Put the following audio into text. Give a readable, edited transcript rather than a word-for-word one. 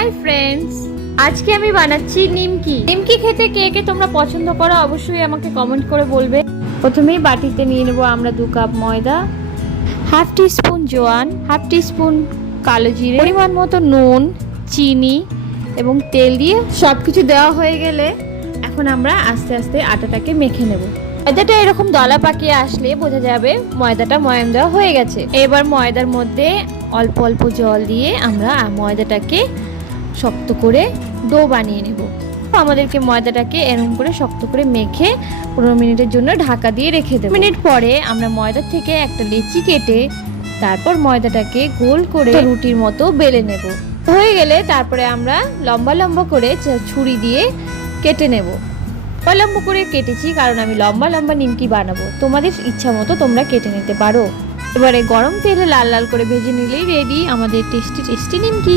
Hi friends, আজকে আমি বানাচ্ছি নিমকি। নিমকি খেতে কে কে তোমরা পছন্দ করো অবশ্যই আমাকে কমেন্ট করে বলবে। প্রথমেই বাটিতে নিয়ে নেব আমরা 2 কাপ ময়দা, হাফ টিস্পুন জোয়ান, হাফ টিস্পুন কালো জিরে, পরিমাণ মতো নুন, চিনি এবং তেল দিয়ে সবকিছু দেওয়া হয়ে গেলে এখন আমরা আস্তে আস্তে আটাটাকে মেখে নেব। ময়দাটা এরকম দলা পাকিয়ে আসলে বোঝা যাবে ময়দাটা ময়াম দেওয়া হয়ে গেছে। এবার ময়দার মধ্যে অল্প অল্প জল দিয়ে আমরা ময়দাটাকে শক্ত করে ডো বানিয়ে নেব। আমাদেরকে ময়দাটাকে এরকম করে শক্ত করে মেখে 15 মিনিটের জন্য ঢাকা দিয়ে রেখে দেব। মিনিট পরে আমরা ময়দা থেকে একটা লেচি কেটে তারপর ময়দাটাকে গোল করে রুটির মতো বেলে নেব। হয়ে গেলে তারপরে আমরা লম্বা লম্বা করে ছুরি দিয়ে কেটে নেব। লম্বা করে কেটেছি কারণ আমি লম্বা লম্বা নিমকি বানাবো, তোমাদের ইচ্ছা মতো তোমরা কেটে নিতে পারো। এবারে গরম তেলে লাল লাল করে ভেজে নিলেই রেডি আমাদের টেস্টি টেস্টি নিমকি।